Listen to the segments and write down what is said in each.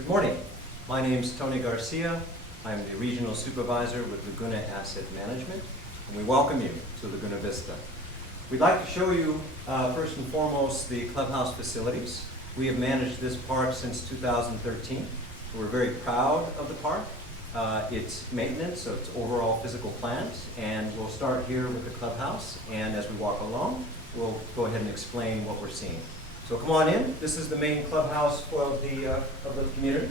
Good morning. My name is Tony Garcia. I'm the Regional Supervisor with Laguna Asset Management, and we welcome you to Laguna Vista. We'd like to show you, first and foremost, the clubhouse facilities. We have managed this park since 2013. We're very proud of the park, its maintenance, of its overall physical plans, and we'll start here with the clubhouse, and as we walk along, we'll go ahead and explain what we're seeing. So come on in. This is the main clubhouse of the community.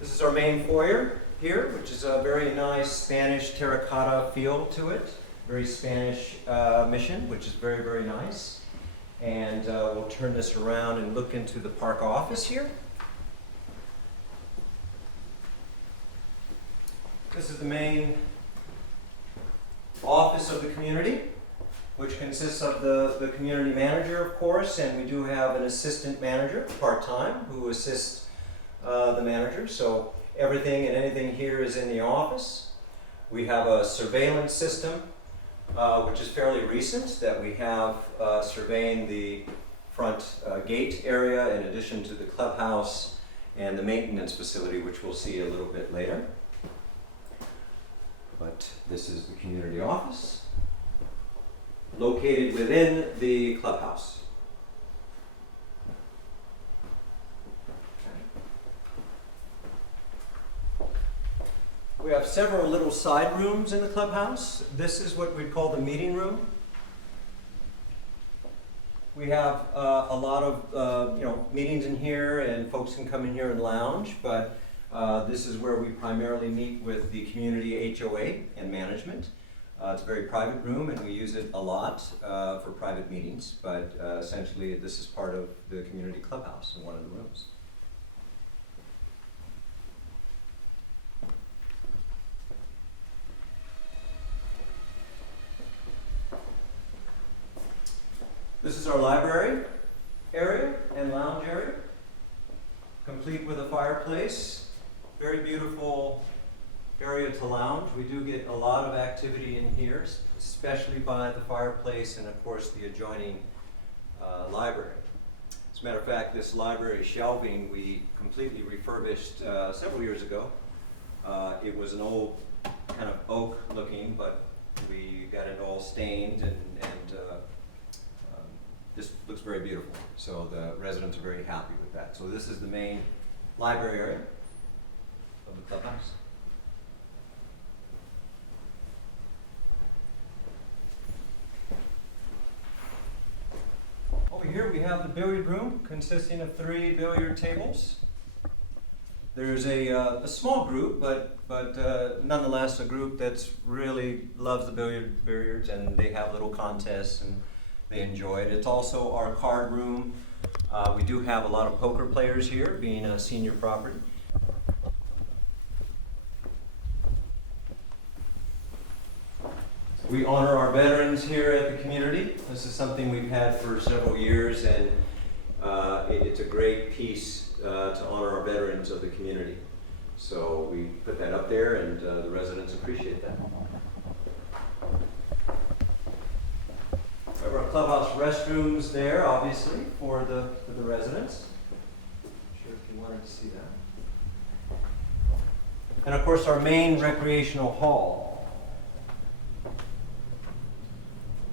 This is our main foyer here, which is a very nice Spanish terracotta feel to it. Very Spanish mission, which is very, very nice. And we'll turn this around and look into the park office here. This is the main office of the community, which consists of the community manager, of course, and we do have an assistant manager, part-time, who assists the manager. So everything and anything here is in the office. We have a surveillance system, which is fairly recent, that we have surveying the front gate area in addition to the clubhouse and the maintenance facility, which we'll see a little bit later. But this is the community office, located within the clubhouse. Okay. We have several little side rooms in the clubhouse. This is what we call the meeting room. We have a lot of meetings in here, and folks can come in here and lounge, but this is where we primarily meet with the community HOA and management. It's a very private room, and we use it a lot for private meetings, but essentially this is part of the community clubhouse in one of the rooms. This is our library area and lounge area, complete with a fireplace. Very beautiful area to lounge. We do get a lot of activity in here, especially by the fireplace and of course the adjoining library. As a matter of fact, this library shelving we completely refurbished several years ago. It was an old kind of oak looking, but we got it all stained and this looks very beautiful. So the residents are very happy with that. So this is the main library area of the clubhouse. Over here we have the billiard room, consisting of 3 billiard tables. There's a small group, but nonetheless a group that's really loves the billiards, and they have little contests and they enjoy it. It's also our card room. We do have a lot of poker players here, being a senior property. We honor our veterans here at the community. This is something we've had for several years, and it's a great piece to honor our veterans of the community. So we put that up there, and the residents appreciate that. We have our clubhouse restrooms there, obviously, for the residents. I'm sure if you wanted to see that. And of course, our main recreational hall.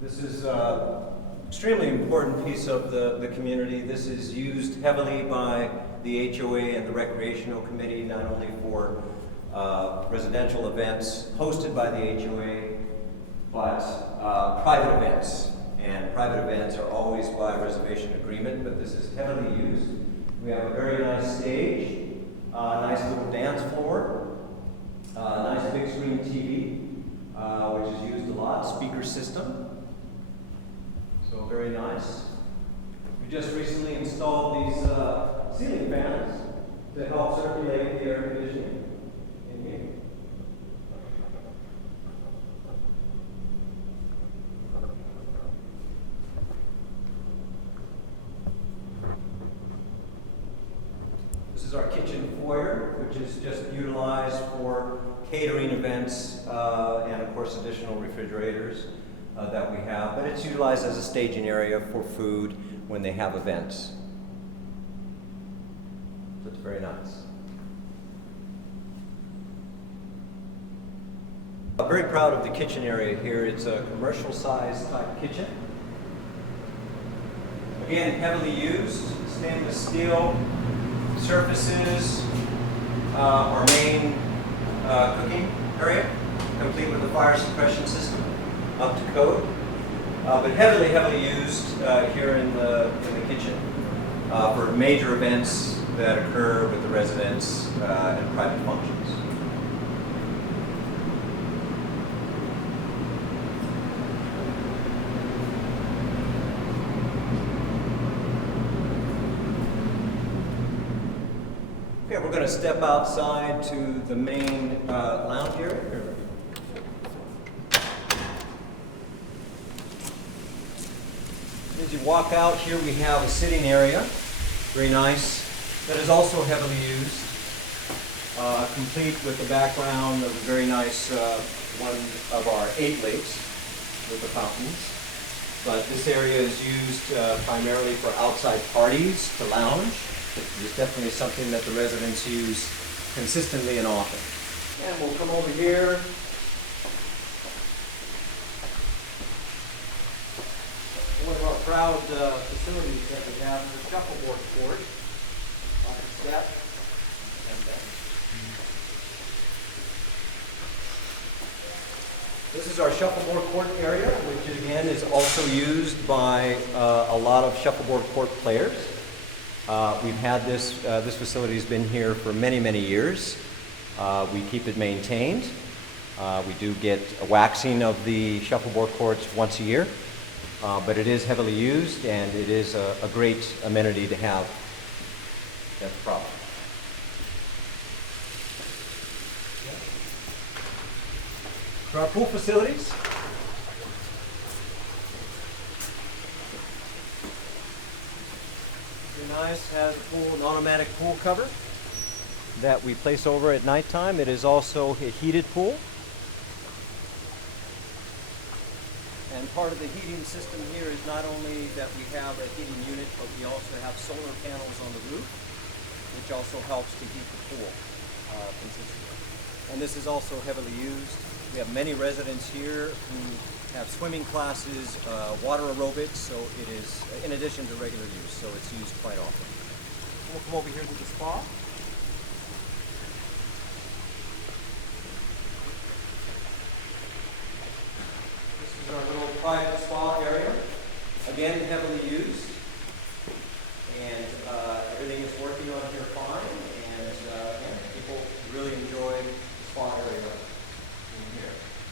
This is an extremely important piece of the community. This is used heavily by the HOA and the recreational committee, not only for residential events hosted by the HOA, but private events. And private events are always by reservation agreement, but this is heavily used. We have a very nice stage, nice little dance floor, nice big screen TV, which is used a lot, speaker system. So very nice. We just recently installed these ceiling fans to help circulate the air conditioning in here. This is our kitchen foyer, which is just utilized for catering events and of course additional refrigerators. that we have, but it's utilized as a staging area for food when they have events. So it's very nice. I'm very proud of the kitchen area here. It's a commercial size type kitchen. Again, heavily used, stainless steel surfaces, our main cooking area, complete with a fire suppression system, up to code. But heavily used here in the kitchen for major events that occur with the residents and private functions. Okay, we're going to step outside to the main lounge area. As you walk out here, we have a sitting area, very nice, that is also heavily used, complete with the background of a very nice one of our 8 lakes with the fountains. But this area is used primarily for outside parties to lounge. It's definitely something that the residents use consistently and often. And we'll come over here. One of our proud facilities that we have is the shuffleboard court on the step. This is our shuffleboard court area, which again is also used by a lot of shuffleboard court players. We've had this facility has been here for many years. We keep it maintained. We do get a waxing of the shuffleboard courts once a year, but it is heavily used and it is a great amenity to have. That's the problem. For our pool facilities, nice, has a pool, an automatic pool cover that we place over at nighttime. It is also a heated pool. And part of the heating system here is not only that we have a heating unit, but we also have solar panels on the roof, which also helps to heat the pool consistently. And this is also heavily used. We have many residents here who have swimming classes, water aerobics, so it is in addition to regular use, so it's used quite often. We'll come over here to the spa. This is our little private spa area. Again, heavily used, and everything is working on here fine, and again, people really enjoy the spa area.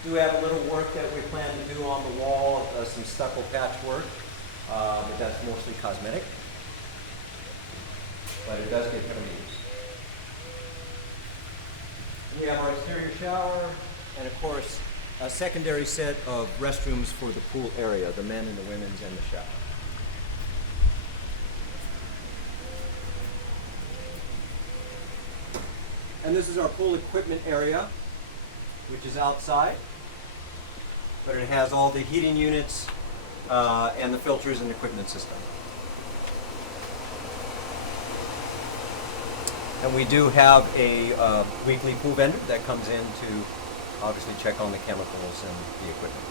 We do have a little work that we plan to do on the wall, some stucco patchwork, but that's mostly cosmetic. But it does get heavily used. We have our exterior shower, and of course, a secondary set of restrooms for the pool area, the men and the women's and the shower. And this is our pool equipment area, which is outside. But it has all the heating units and the filters and equipment system. And we do have a weekly pool vendor that comes in to obviously check on the chemicals and the equipment.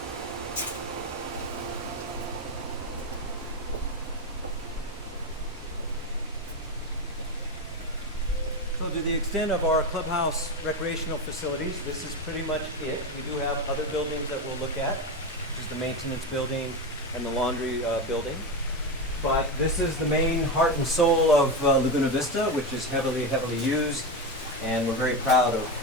So to the extent of our clubhouse recreational facilities, this is pretty much it. We do have other buildings that we'll look at, which is the maintenance building and the laundry building. But this is the main heart and soul of Laguna Vista, which is heavily used, and we're very proud of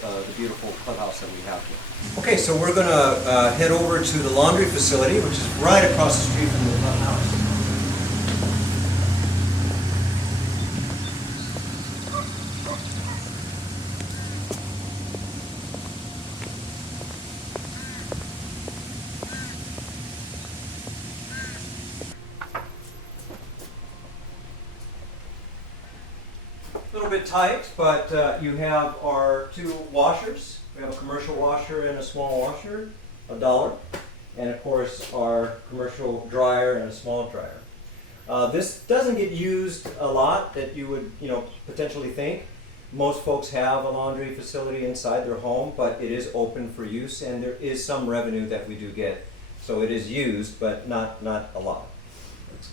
the beautiful clubhouse that we have here. Okay, so we're going to head over to the laundry facility, which is right across the street from the clubhouse. A little bit tight, but you have our 2 washers. We have a commercial washer and a small washer, $1. and of course our commercial dryer and a small dryer. This doesn't get used a lot that you would, potentially think. Most folks have a laundry facility inside their home, but it is open for use, and there is some revenue that we do get. So it is used, but not a lot.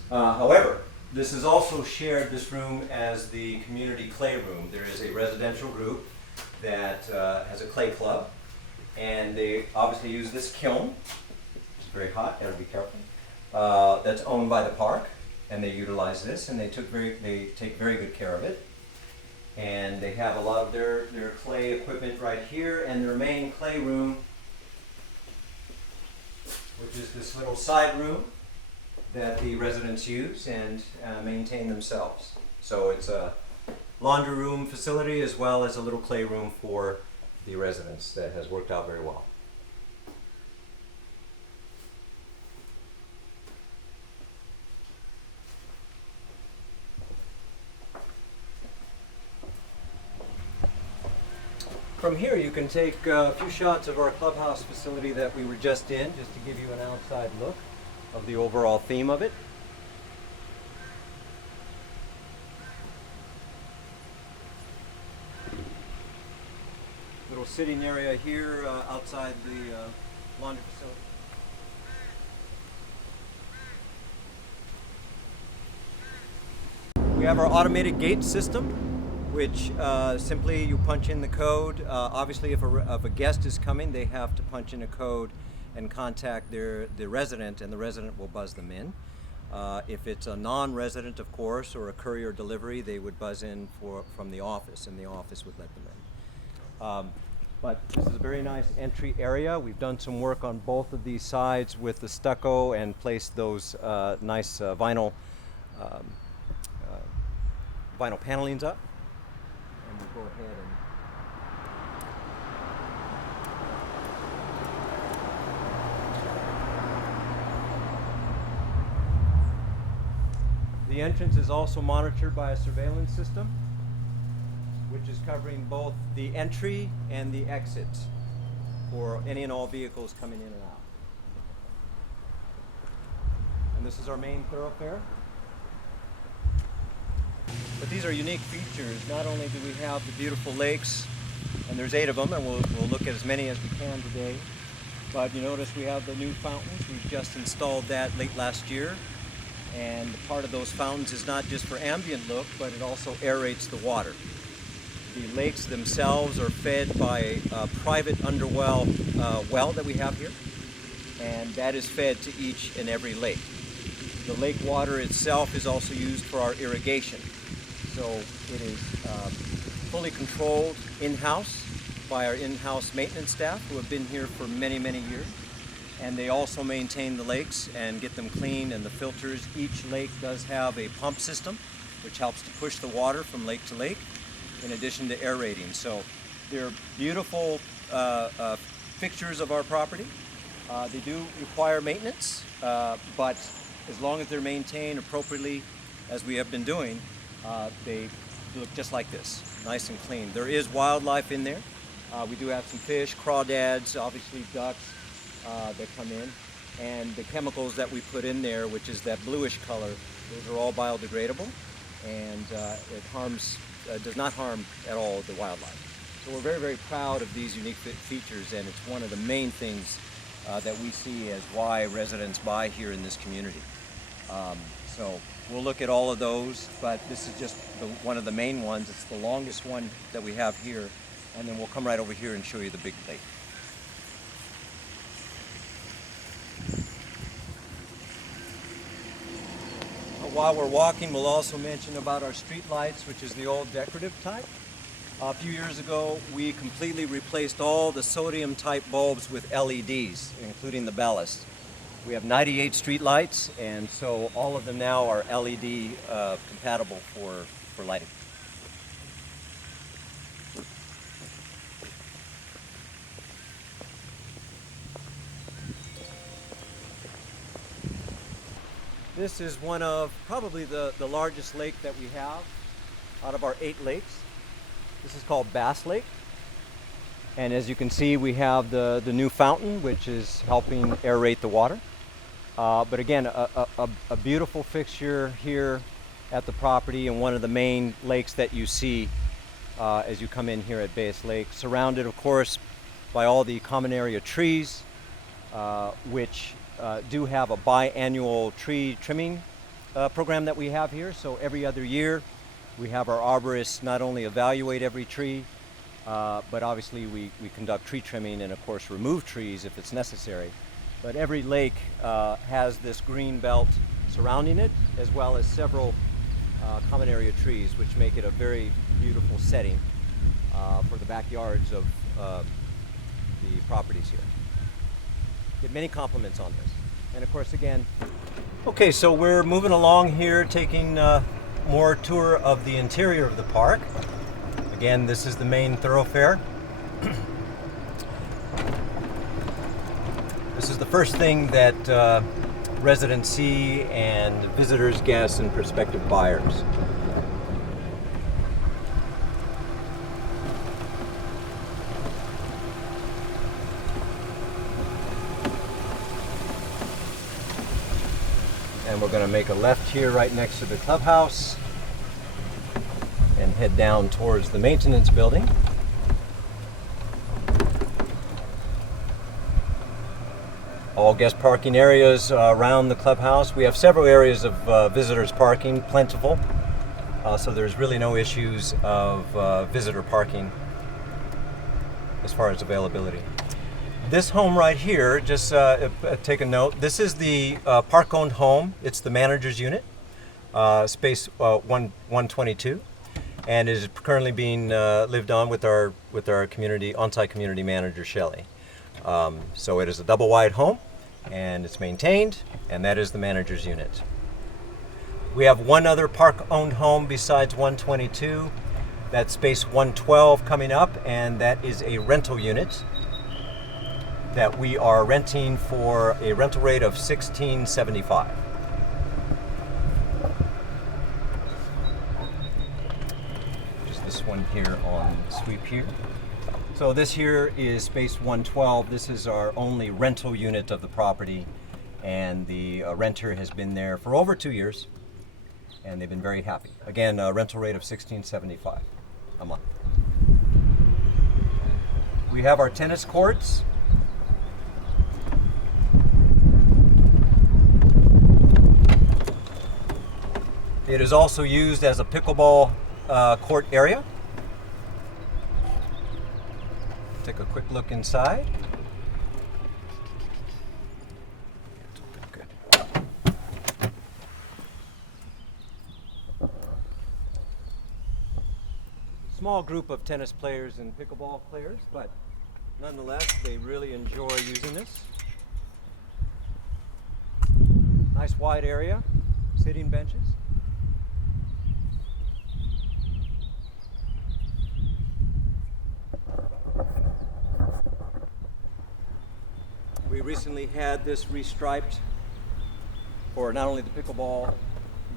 However, this is also shared, this room, as the community clay room. There is a residential group that has a clay club, and they obviously use this kiln. It's very hot, gotta be careful. That's owned by the park, and they utilize this, and they take very good care of it. And they have a lot of their clay equipment right here, and their main clay room, which is this little side room that the residents use and maintain themselves. So it's a laundry room facility as well as a little clay room for the residents that has worked out very well. From here you can take a few shots of our clubhouse facility that we were just in, just to give you an outside look of the overall theme of it. Little sitting area here outside the laundry facility. We have our automated gate system, which simply you punch in the code. Obviously, if a guest is coming, they have to punch in a code and contact the resident, and the resident will buzz them in. If it's a non-resident, of course, or a courier delivery, they would buzz in from the office, and the office would let them in. But this is a very nice entry area. We've done some work on both of these sides with the stucco and placed those nice vinyl panelings up. And we'll go ahead and the entrance is also monitored by a surveillance system, which is covering both the entry and the exits for any and all vehicles coming in and out. And this is our main thoroughfare. But these are unique features. Not only do we have the beautiful lakes, and there's 8 of them, and we'll look at as many as we can today, but you notice we have the new fountains. We've just installed that late last year, and part of those fountains is not just for ambient look, but it also aerates the water. The lakes themselves are fed by a private underwell well that we have here, and that is fed to each and every lake. The lake water itself is also used for our irrigation. So it is fully controlled in-house by our in-house maintenance staff who have been here for many, many years. And they also maintain the lakes and get them clean, and the filters. Each lake does have a pump system which helps to push the water from lake to lake in addition to aerating. So they're beautiful fixtures of our property. They do require maintenance, but as long as they're maintained appropriately, as we have been doing, they look just like this, nice and clean. There is wildlife in there. We do have some fish, crawdads, obviously ducks that come in, and the chemicals that we put in there, which is that bluish color, those are all biodegradable, and it does not harm at all the wildlife. So we're very, very proud of these unique features, and it's one of the main things that we see as why residents buy here in this community. So we'll look at all of those, but this is just one of the main ones. It's the longest one that we have here, and then we'll come right over here and show you the big lake. While we're walking, we'll also mention about our street lights, which is the old decorative type. A few years ago, we completely replaced all the sodium type bulbs with LEDs, including the ballast. We have 98 street lights, and so all of them now are LED compatible for lighting. This is one of probably the largest lake that we have out of our 8 lakes. This is called Bass Lake. And as you can see, we have the new fountain, which is helping aerate the water. But again, a beautiful fixture here at the property and one of the main lakes that you see as you come in here at Bayes Lake, surrounded of course by all the common area trees, which do have a biannual tree trimming program that we have here. So every other year we have our arborists not only evaluate every tree, but obviously we conduct tree trimming and of course remove trees if it's necessary. But every lake has this green belt surrounding it, as well as several common area trees, which make it a very beautiful setting for the backyards of the properties here. Get many compliments on this. And of course, again, okay, so we're moving along here, taking more tour of the interior of the park. Again, this is the main thoroughfare. This is the first thing that residents see, and visitors, guests, and prospective buyers. And we're going to make a left here right next to the clubhouse and head down towards the maintenance building. All guest parking areas around the clubhouse. We have several areas of visitors parking, plentiful, so there's really no issues of visitor parking as far as availability. This home right here, just take a note, this is the park-owned home. It's the manager's unit, space 122, and is currently being lived on with our community, on-site community manager, Shelley. So it is a double wide home, and it's maintained, and that is the manager's unit. We have one other park-owned home besides 122. That's space 112 coming up, and that is a rental unit that we are renting for a rental rate of $16.75. Just this one here on sweep here. So this here is space 112. This is our only rental unit of the property, and the renter has been there for over 2 years, and they've been very happy. Again, a rental rate of $16.75 a month. We have our tennis courts. It is also used as a pickleball court area. Take a quick look inside. Good. Small group of tennis players and pickleball players, but nonetheless, they really enjoy using this. Nice wide area, sitting benches. We recently had this restriped for not only the pickleball,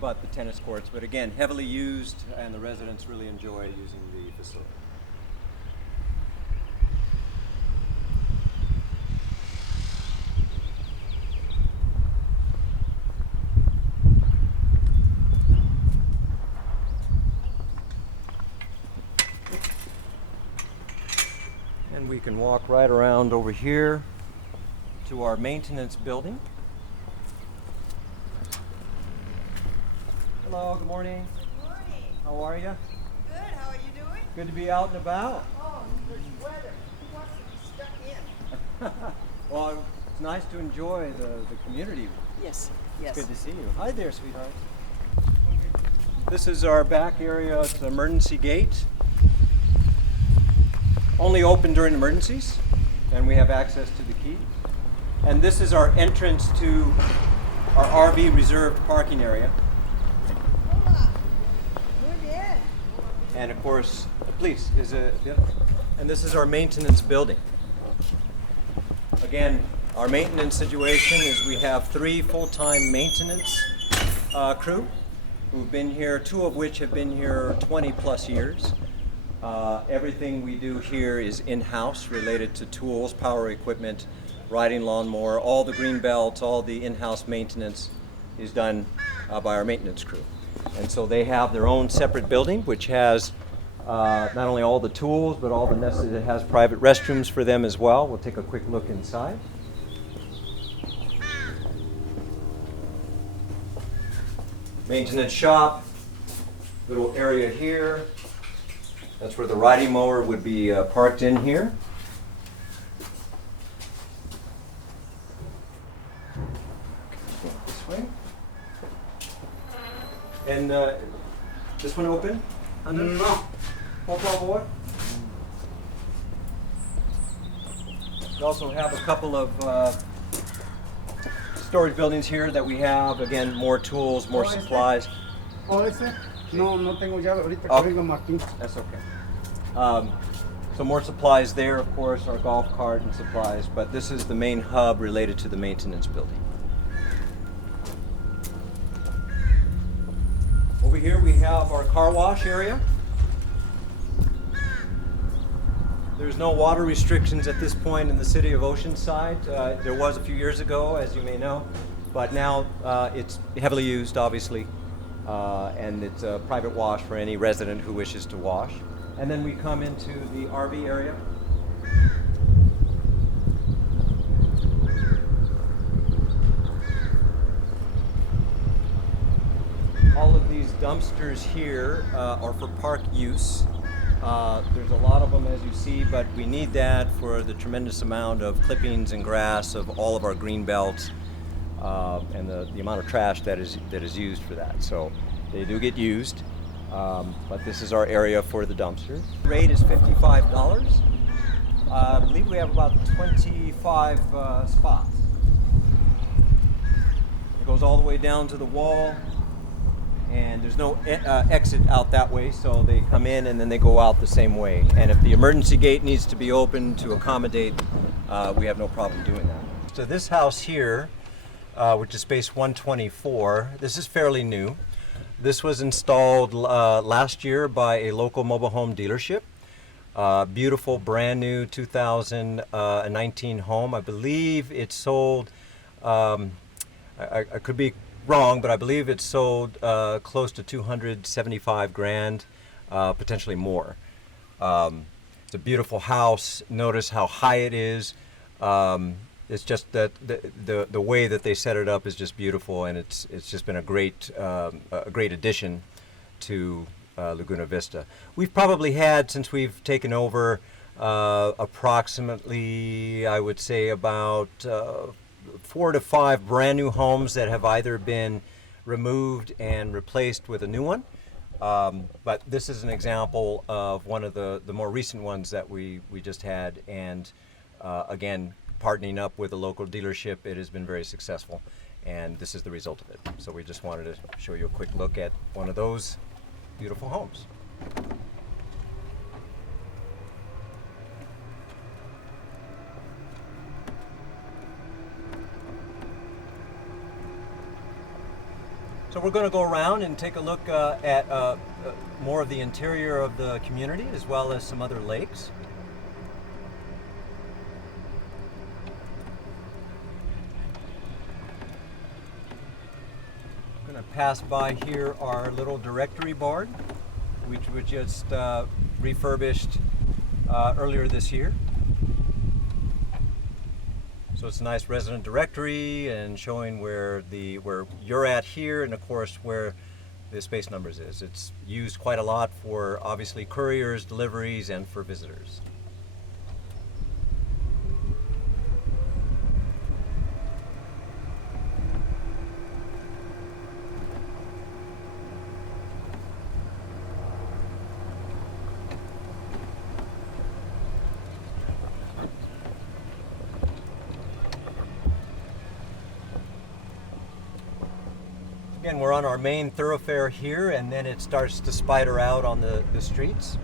but the tennis courts. But again, heavily used, and the residents really enjoy using the facility. And we can walk right around over here to our maintenance building. Hello, good morning. Good morning. How are you? Good, how are you doing? Good to be out and about. Oh, there's weather. Who wants to be stuck in? Well, it's nice to enjoy the community. Yes, yes. Good to see you. Hi there, sweetheart. This is our back area. It's an emergency gate. Only open during emergencies, and we have access to the key. And this is our entrance to our RV reserved parking area. Hola. Muy bien. And of course, please, and this is our maintenance building. Again, our maintenance situation is we have 3 full-time maintenance crew who've been here, 2 of which have been here 20 plus years. Everything we do here is in-house related to tools, power equipment, riding lawnmower, all the green belts, all the in-house maintenance is done by our maintenance crew. And so they have their own separate building, which has not only all the tools, but all the necessary, it has private restrooms for them as well. We'll take a quick look inside. Maintenance shop, little area here. That's where the riding mower would be parked in here. This way. And this one open? No. Por favor. We also have a couple of storage buildings here that we have. Again, more tools, more supplies. ¿O ese? No, no tengo llave ahorita Okay. que vengo Martín. That's okay. So more supplies there, of course, our golf cart and supplies, but this is the main hub related to the maintenance building. Over here we have our car wash area. There's no water restrictions at this point in the city of Oceanside. There was a few years ago, as you may know, but now it's heavily used, obviously, and it's a private wash for any resident who wishes to wash. And then we come into the RV area. All of these dumpsters here are for park use. There's a lot of them, as you see, but we need that for the tremendous amount of clippings and grass of all of our green belts and the amount of trash that is used for that. So they do get used, but this is our area for the dumpster. The rate is $55. I believe we have about 25 spots. It goes all the way down to the wall. And there's no exit out that way, so they come in and then they go out the same way. And if the emergency gate needs to be open to accommodate, we have no problem doing that. So this house here, which is space 124, this is fairly new. This was installed last year by a local mobile home dealership. Beautiful, brand new 2019 home. I believe it sold, I could be wrong, but I believe it sold close to 275 grand, potentially more. It's a beautiful house. Notice how high it is. It's just that the way that they set it up is just beautiful, and it's just been a great addition to Laguna Vista. We've probably had, since we've taken over, approximately, I would say, about 4 to 5 brand new homes that have either been removed and replaced with a new one. But this is an example of one of the more recent ones that we just had. And again, partnering up with a local dealership, it has been very successful. And this is the result of it. So we just wanted to show you a quick look at one of those beautiful homes. So we're going to go around and take a look at more of the interior of the community, as well as some other lakes. I'm going to pass by here our little directory board, which was just refurbished earlier this year. So it's a nice resident directory and showing where you're at here, and of course where the space numbers is. It's used quite a lot for obviously couriers, deliveries, and for visitors. Again, we're on our main thoroughfare here, and then it starts to spider out on the streets.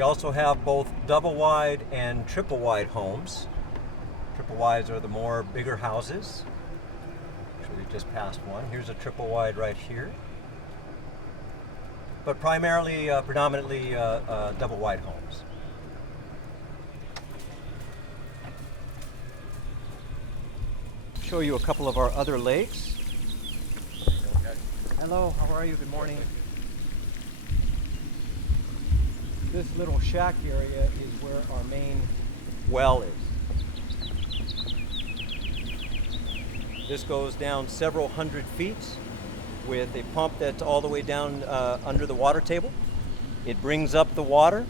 We also have both double wide and triple wide homes. Triple wides are the more bigger houses. Actually, we just passed one. Here's a triple wide right here. But primarily, predominantly double wide homes. Show you a couple of our other lakes. Hello, how are you? Good morning. This little shack area is where our main well is. This goes down several hundred feet with a pump that's all the way down under the water table. It brings up the water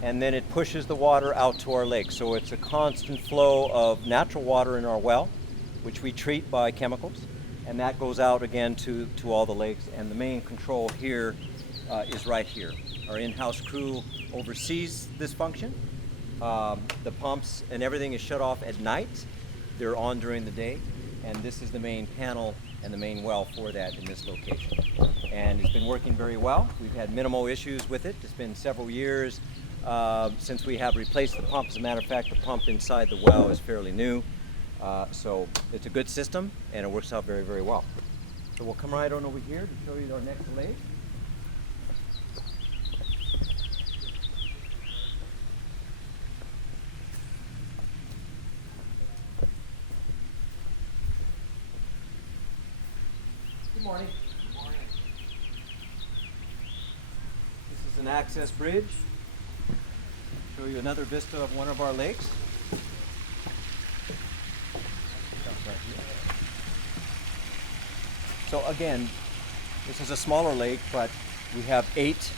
and then it pushes the water out to our lake. So it's a constant flow of natural water in our well, which we treat by chemicals, and that goes out again to all the lakes. And the main control here is right here. Our in-house crew oversees this function. The pumps and everything is shut off at night. They're on during the day, and this is the main panel and the main well for that in this location. And it's been working very well. We've had minimal issues with it. It's been several years since we have replaced the pump. As a matter of fact, the pump inside the well is fairly new. So it's a good system and it works out very, very well. So we'll come right on over here to show you our next lake. Good morning. Good morning. This is an access bridge. Show you another vista of one of our lakes. So again, this is a smaller lake, but we have 8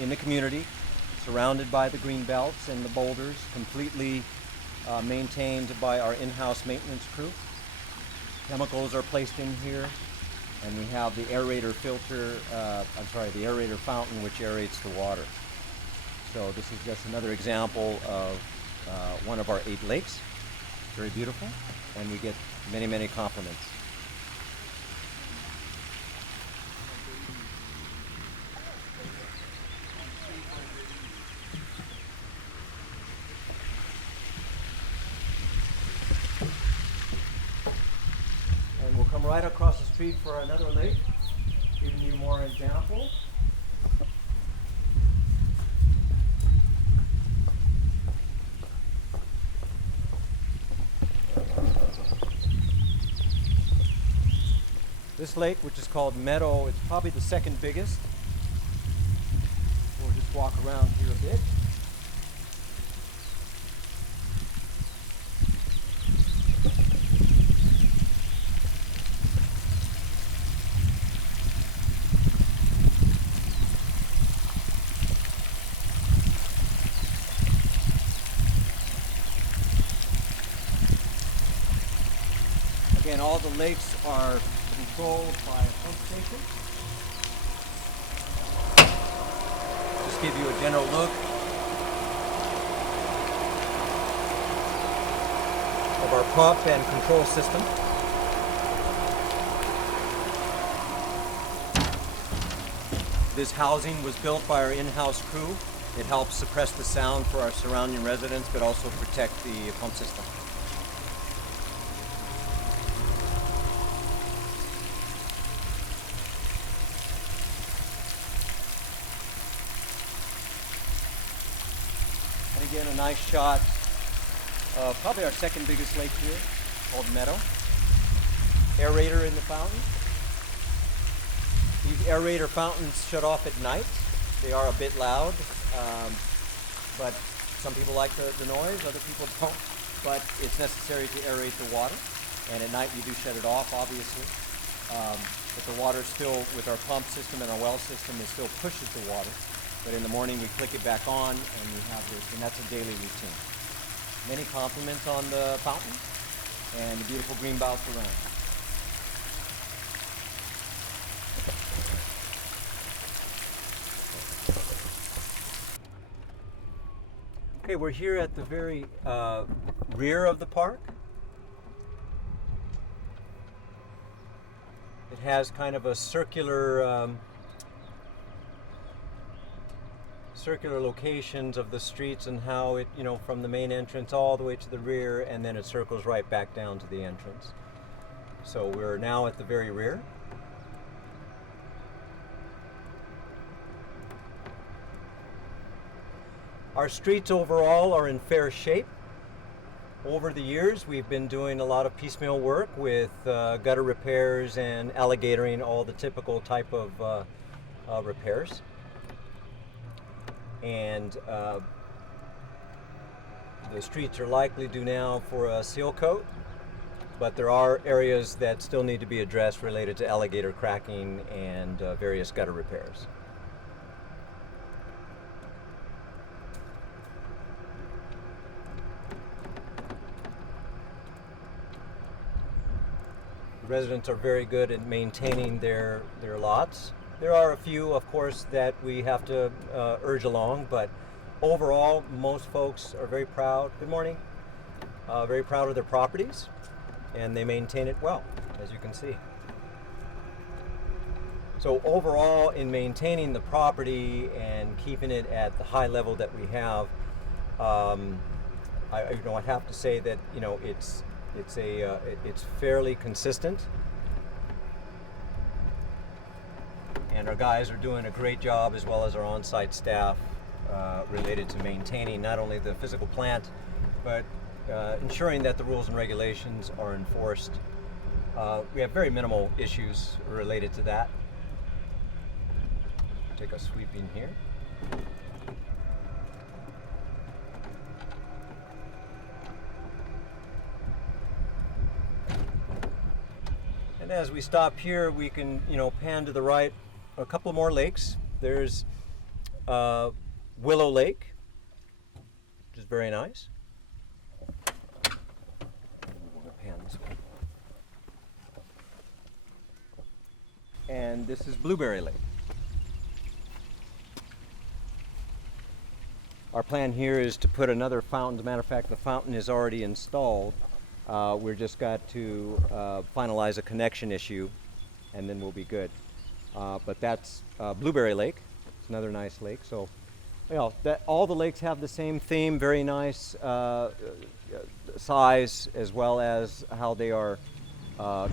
in the community, surrounded by the green belts and the boulders, completely maintained by our in-house maintenance crew. Chemicals are placed in here, and we have the aerator filter, the aerator fountain which aerates the water. So this is just another example of one of our 8 lakes. Very beautiful, and we get many, many compliments. And we'll come right across the street for another lake, giving you more examples. This lake, which is called Meadow, it's probably the second biggest. We'll just walk around here a bit. Again, all the lakes are controlled by a pump station. Just give you a general look of our pump and control system. This housing was built by our in-house crew. It helps suppress the sound for our surrounding residents, but also protect the pump system. Again, a nice shot of probably our second biggest lake here, called Meadow. Aerator in the fountain. These aerator fountains shut off at night. They are a bit loud, but some people like the noise, other people don't. But it's necessary to aerate the water, and at night you do shut it off, obviously. But the water still, with our pump system and our well system, it still pushes the water. But in the morning we click it back on and we have this, and that's a daily routine. Many compliments on the fountain and the beautiful green belts around. Okay, we're here at the very rear of the park. It has kind of a circular circular locations of the streets and how it, you know, from the main entrance all the way to the rear, and then it circles right back down to the entrance. So we're now at the very rear. Our streets overall are in fair shape. Over the years, we've been doing a lot of piecemeal work with gutter repairs and alligatoring, all the typical type of repairs. And the streets are likely due now for a seal coat, but there are areas that still need to be addressed related to alligator cracking and various gutter repairs. Residents are very good at maintaining their lots. There are a few, of course, that we have to urge along, but overall, most folks are very proud. Good morning. Very proud of their properties, and they maintain it well, as you can see. So overall, in maintaining the property and keeping it at the high level that we have, I have to say that, you know, it's fairly consistent, and our guys are doing a great job, as well as our on-site staff, related to maintaining not only the physical plant, but ensuring that the rules and regulations are enforced. We have very minimal issues related to that. Take a sweep in here. And as we stop here, we can, you know, pan to the right, a couple more lakes. There's Willow Lake, which is very nice. We want to pan this way. And this is Blueberry Lake. Our plan here is to put another fountain. As a matter of fact, the fountain is already installed. We've just got to finalize a connection issue, and then we'll be good. But that's Blueberry Lake. It's another nice lake. So, you know, all the lakes have the same theme, very nice size, as well as how they are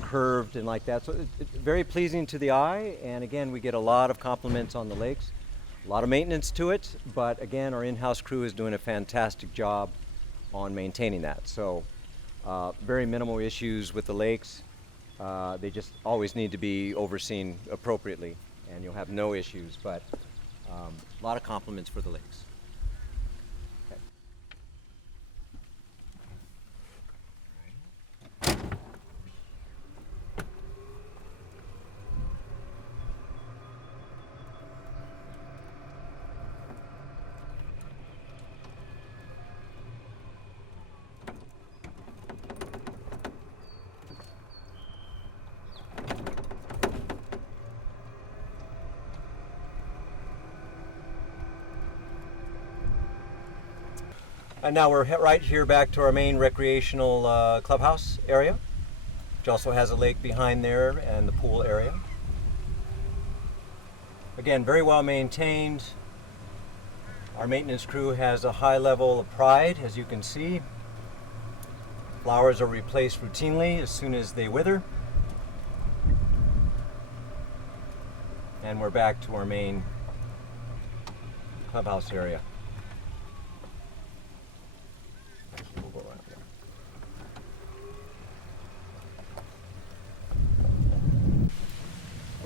curved and like that. So it's very pleasing to the eye. And again, we get a lot of compliments on the lakes. A lot of maintenance to it, but again, our in-house crew is doing a fantastic job on maintaining that. So. Very minimal issues with the lakes. They just always need to be overseen appropriately, and you'll have no issues, but a lot of compliments for the lakes. Okay. And now we're right here back to our main recreational clubhouse area, which also has a lake behind there and the pool area. Again, very well maintained. Our maintenance crew has a high level of pride, as you can see. Flowers are replaced routinely as soon as they wither. And we're back to our main clubhouse area. We'll go around there.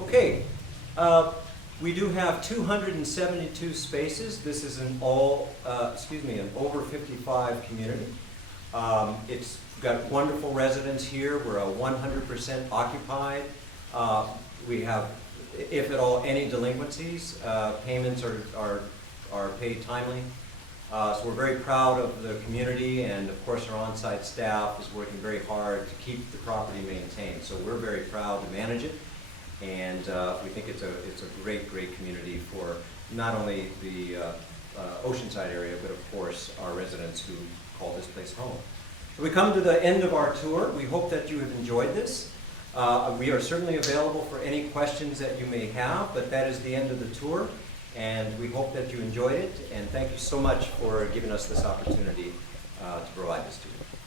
Okay, we do have 272 spaces. This is an an over 55 community. It's got wonderful residents here. We're a 100% occupied. We have, if at all, any delinquencies. Payments are paid timely. So we're very proud of the community, and of course our on-site staff is working very hard to keep the property maintained. So we're very proud to manage it, and we think it's a great community for not only the Oceanside area, but of course our residents who call this place home. So we come to the end of our tour. We hope that you have enjoyed this. We are certainly available for any questions that you may have, but that is the end of the tour. and we hope that you enjoyed it, and thank you so much for giving us this opportunity to provide this to you.